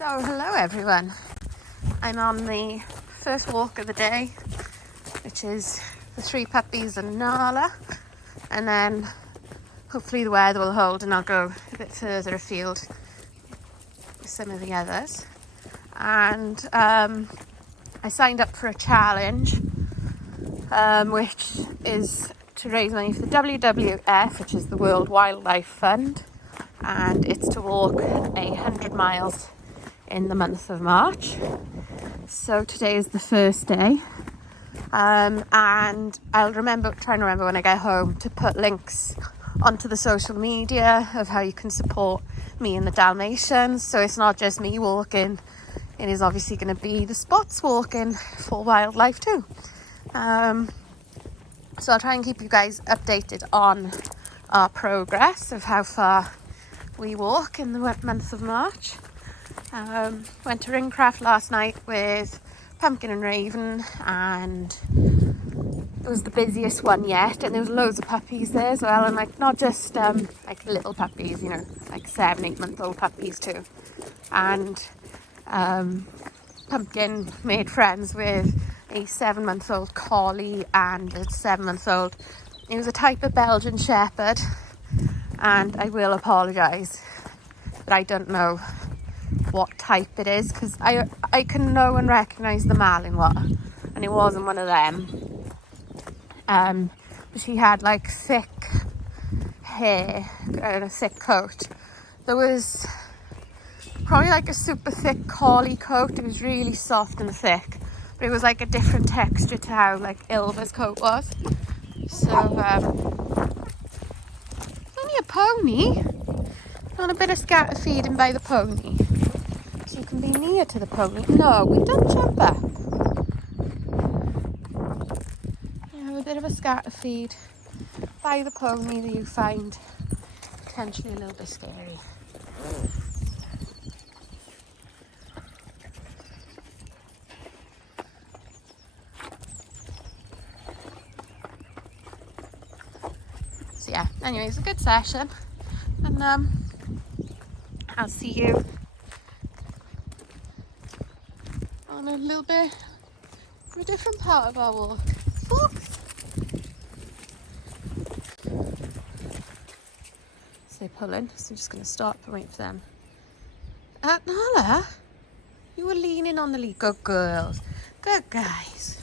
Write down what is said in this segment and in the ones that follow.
So hello everyone, I'm on the first walk of the day, which is the 3 puppies and Nala, and then hopefully the weather will hold and I'll go a bit further afield with some of the others. And I signed up for a challenge which is to raise money for the WWF, which is the World Wildlife Fund, and it's to walk 100 miles in the month of March. So today is the first day, and I'll try and remember when I get home to put links onto the social media of how you can support me and the Dalmatians. So it's not just me walking, it is obviously going to be the spots walking for wildlife too. So I'll try and keep you guys updated on our progress of how far we walk in the month of March. Went to Ringcraft last night with Pumpkin and Raven, and it was the busiest one yet, and there was loads of puppies there as well, and not just like little puppies, like 7-8 month old puppies too. And Pumpkin made friends with a 7-month-old collie and a 7-month-old. It was a type of Belgian Shepherd, and I will apologise that I don't know what type it is, because I can know and recognise the Malinois, and it wasn't one of them. But she had thick hair and a thick coat. There was probably a super thick collie coat. It was really soft and thick, but it was a different texture to how Ilva's coat was. So only a pony. Want a bit of scatter feeding by the pony, so you can be near to the pony. No, we don't jump up. You have a bit of a scatter feed by the pony that you find potentially a little bit scary. So yeah, anyway, it's a good session, and I'll see you on a little bit of a different part of our walk. Fox! So they're pulling, so I'm just going to stop and wait for them. Nala, you were leaning on the lead. Good girls. Good guys.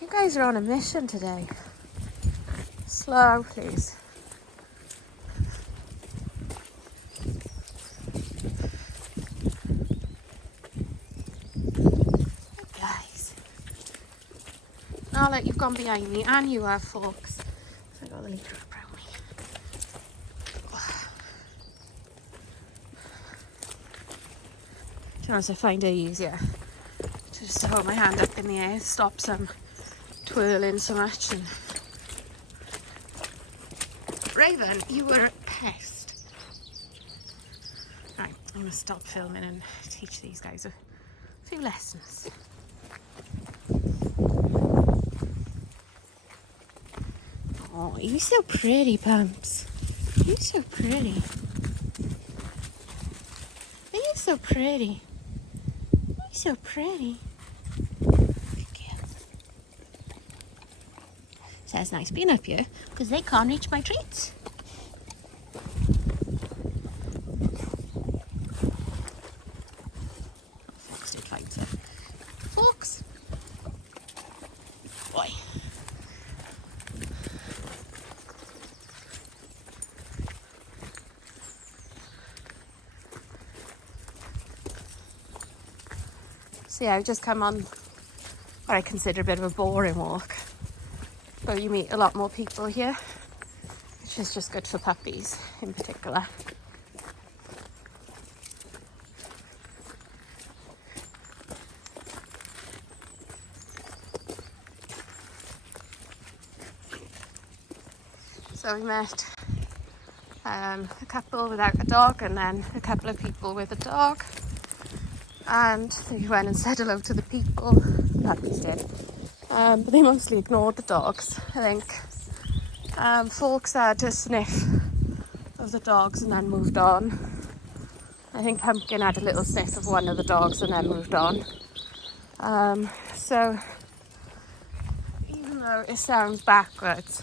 You guys are on a mission today. Slow, please. Good guys. Nala, you've gone behind me, and you have Fox. So I got the leader up around me. To be honest, I find it easier to just hold my hand up in the air, stop some twirling so much. And Raven, you were a pest. Right, I'm going to stop filming and teach these guys a few lessons. Oh, you're so pretty, Pumps. You're so pretty. Are you so pretty? You're so pretty. So it's nice being up here because they can't reach my treats. Fox did find her. Fox! Boy. So yeah, I've just come on what I consider a bit of a boring walk. But you meet a lot more people here, which is just good for puppies in particular. So we met a couple without a dog, and then a couple of people with a dog. and they went and said hello to the people. The puppies did. But they mostly ignored the dogs, I think. Folks had a sniff of the dogs and then moved on. I think Pumpkin had a little sniff of one of the dogs and then moved on. So, even though it sounds backwards,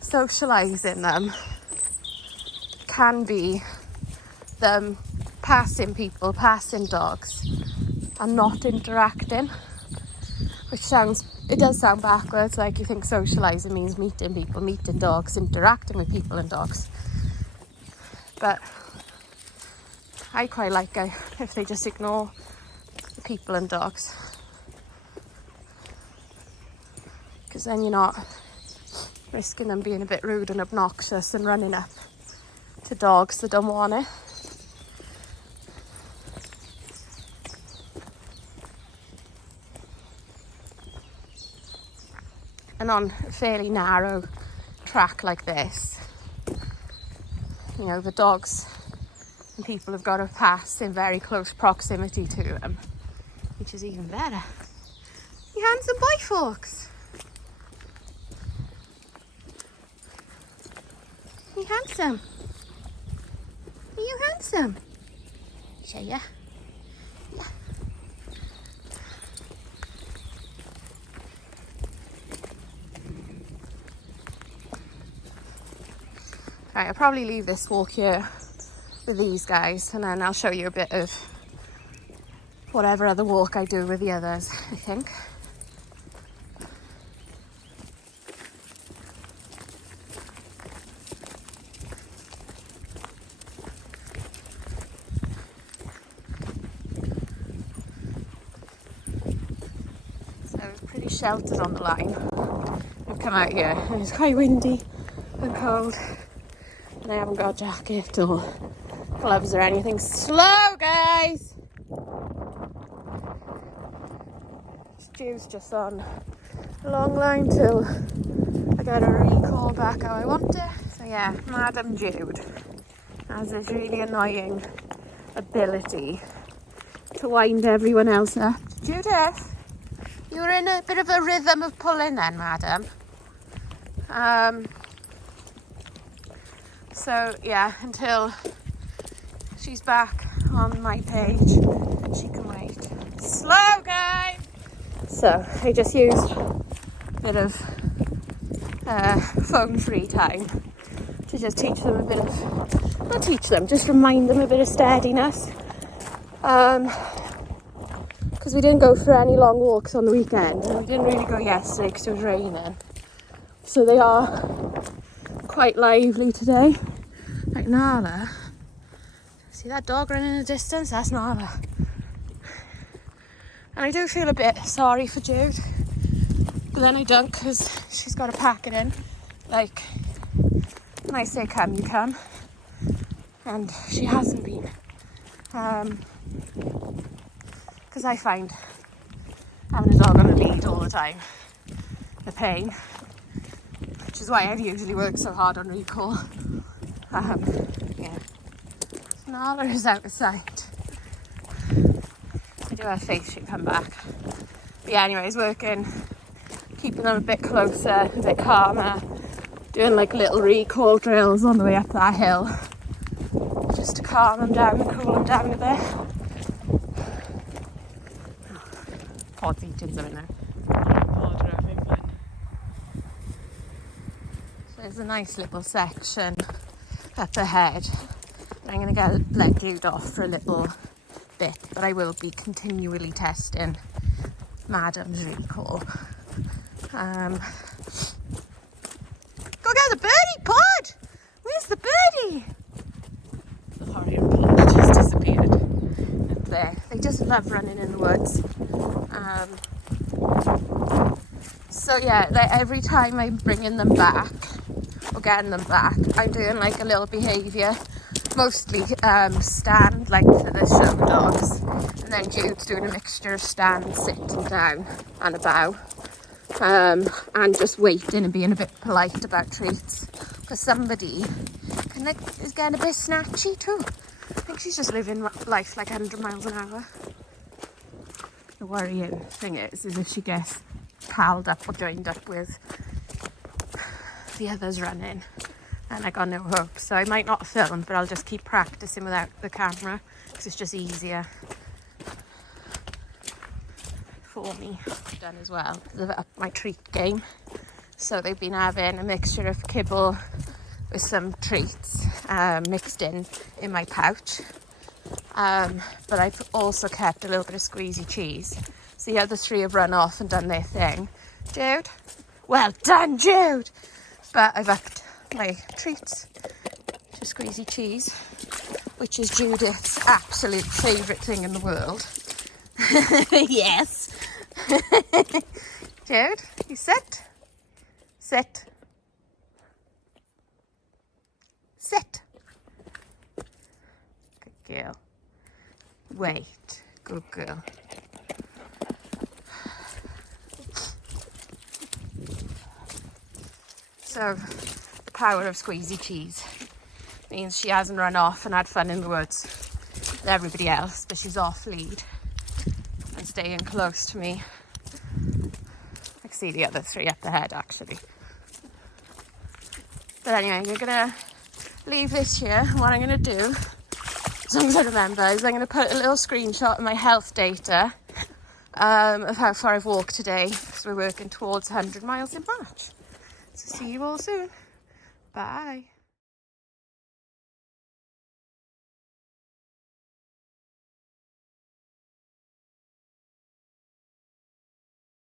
socialising them can be them passing people, passing dogs, and not interacting. It does sound backwards, like you think socialising means meeting people, meeting dogs, interacting with people and dogs. But I quite like it if they just ignore the people and dogs. Because then you're not risking them being a bit rude and obnoxious and running up to dogs that don't want it. And on a fairly narrow track like this, you know, the dogs and people have got to pass in very close proximity to them, which is even better. You handsome boy, folks. You handsome. Are you handsome? Show ya. Yeah. Right, I'll probably leave this walk here with these guys, and then I'll show you a bit of whatever other walk I do with the others, I think. So it's pretty sheltered on the line. I've come out here and it's quite windy and cold, and I haven't got a jacket or gloves or anything. Slow, guys! Stu's just on a long line till I get a recall back how I want it. So yeah, Madam Jude has this really annoying ability to wind everyone else up. Judith, you were in a bit of a rhythm of pulling then, madam. So yeah, until she's back on my page, she can wait. Slow, guys! So I just used a bit of phone-free time to just teach them a bit of, not teach them, just remind them a bit of steadiness. Because we didn't go for any long walks on the weekend, and we didn't really go yesterday because it was raining. So they are quite lively today. Like Nala. See that dog running in the distance? That's Nala. And I do feel a bit sorry for Jude, but then I don't, because she's got to pack it in. Like, when I say come, you come. And she hasn't been. Because I find having a dog on a lead all the time a pain, which is why I usually work so hard on recall. Yeah. Nala is out of sight. I do have faith she'll come back. But yeah, anyways, working, keeping them a bit closer, a bit calmer, doing like little recall drills on the way up that hill, just to calm them down and cool them down a bit. Pod's eating something now. So there's a nice little section up ahead. I'm going to let Jude off for a little bit, but I will be continually testing Madam's recall. Go get the birdie, Pod! Where's the birdie? The horrible pod just disappeared up there. They just love running in the woods. So yeah, like every time I'm bringing them back or getting them back, I'm doing like a little behaviour. Mostly stand, like for the show dogs, and then Jude's doing a mixture of stand, sitting down and a bow, and just waiting and being a bit polite about treats, because somebody is getting a bit snatchy too. I think she's just living life like 100 miles an hour. The worrying thing is if she gets palled up or joined up with the others running, and I got no hope. So I might not film, but I'll just keep practicing without the camera because it's just easier for me. I've done as well. I've upped my treat game. So they've been having a mixture of kibble with some treats mixed in my pouch. But I've also kept a little bit of squeezy cheese. So the other three have run off and done their thing. Jude? Well done, Jude! But I've upped my treats to squeezy cheese, which is Judith's absolute favourite thing in the world. Yes. Jude, you sit. Sit. Sit. Good girl. Wait. Good girl. So, the power of squeezy cheese means she hasn't run off and had fun in the woods with everybody else, but she's off lead and staying close to me. I can see the other three up the head actually. But anyway, we're gonna leave this here. What I'm gonna do, as long as I remember, is I'm gonna put a little screenshot of my health data of how far I've walked today, because we're working towards 100 miles in March. So see you all soon. Bye.